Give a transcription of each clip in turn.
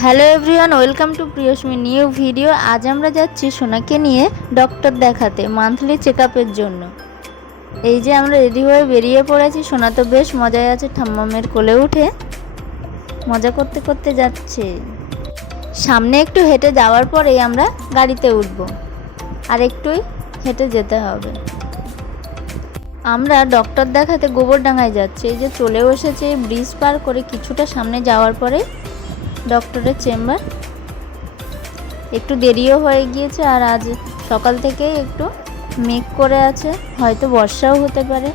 Hello everyone welcome to Priyasomi new video আজ আমরা যাচ্ছি সোনাকে নিয়ে ডক্টর দেখাতে মান্থলি চেক জন্য। এই যে আমরা রেডি হয়ে বেরিয়ে পড়েছি, সোনা তো বেশ মজায় আছে, ঠাম্মামের কোলে উঠে মজা করতে করতে যাচ্ছে। সামনে একটু হেঁটে যাওয়ার পরেই আমরা গাড়িতে উঠব, আর একটুই হেঁটে যেতে হবে। আমরা ডক্টর দেখাতে গোবরডাঙ্গায় যাচ্ছি, এই যে চলেও এসেছে ব্রিজ পার করে কিছুটা সামনে যাওয়ার পরে ডক্টরের চেম্বার। একটু দেরিও হয়ে গিয়েছে আর আজ সকাল থেকে একটু মেঘ করে আছে, হয়তো বর্ষাও হতে পারে।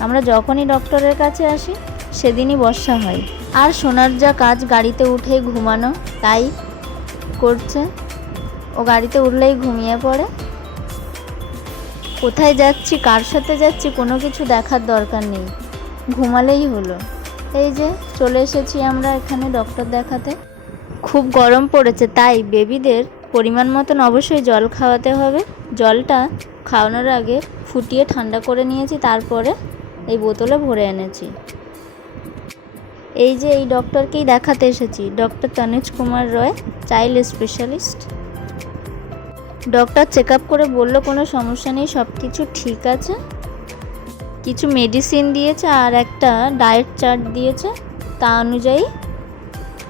আমরা যখনই ডক্টরের কাছে আসি, সেদিনই বর্ষা হয়। আর সোনার যা কাজ গাড়িতে উঠে ঘুমানো, তাই করছে। ও গাড়িতে উঠলেই ঘুমিয়ে পড়ে। কোথায় যাচ্ছি, কার সাথে যাচ্ছি, কোনো কিছু দেখার দরকার নেই। ঘুমালেই হলো। এই যে, চলে এসেছি আমরা এখানে ডক্টর দেখাতে। খুব গরম পড়েছে, তাই বেবিদের পরিমাণ মতন অবশ্যই জল খাওয়াতে হবে। জলটা খাওয়ানোর আগে ফুটিয়ে ঠান্ডা করে নিয়েছি, তারপরে এই বোতলে ভরে এনেছি। এই যে এই ডক্টরকেই দেখাতে এসেছি, doctor Tanuj Kumar Roy, child specialist. Doctor check up করে বলল, কোনো সমস্যা নেই সব কিছু ঠিক আছে। কিছু মেডিসিন দিয়েছে আর একটা ডায়েট চার্ট দিয়েছে, তা অনুযায়ী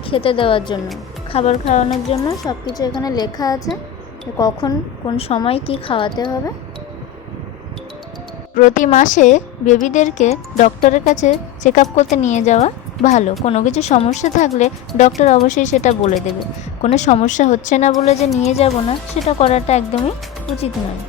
খেতে দেওয়ার জন্য, খাবার খাওয়ানোর জন্য সব কিছু এখানে লেখা আছে। কখন, কোন সময় কি খাওয়াতে হবে? প্রতি মাসে বেবিদেরকে ডক্টরের কাছে চেক আপ করতে নিয়ে যাওয়া ভালো। কোনো কিছু সমস্যা থাকলে ডক্টর অবশ্যই সেটা বলে দেবে। কোনো সমস্যা হচ্ছে না বলে যে নিয়ে যাব না, সেটা করাটা একদমই উচিত নয়।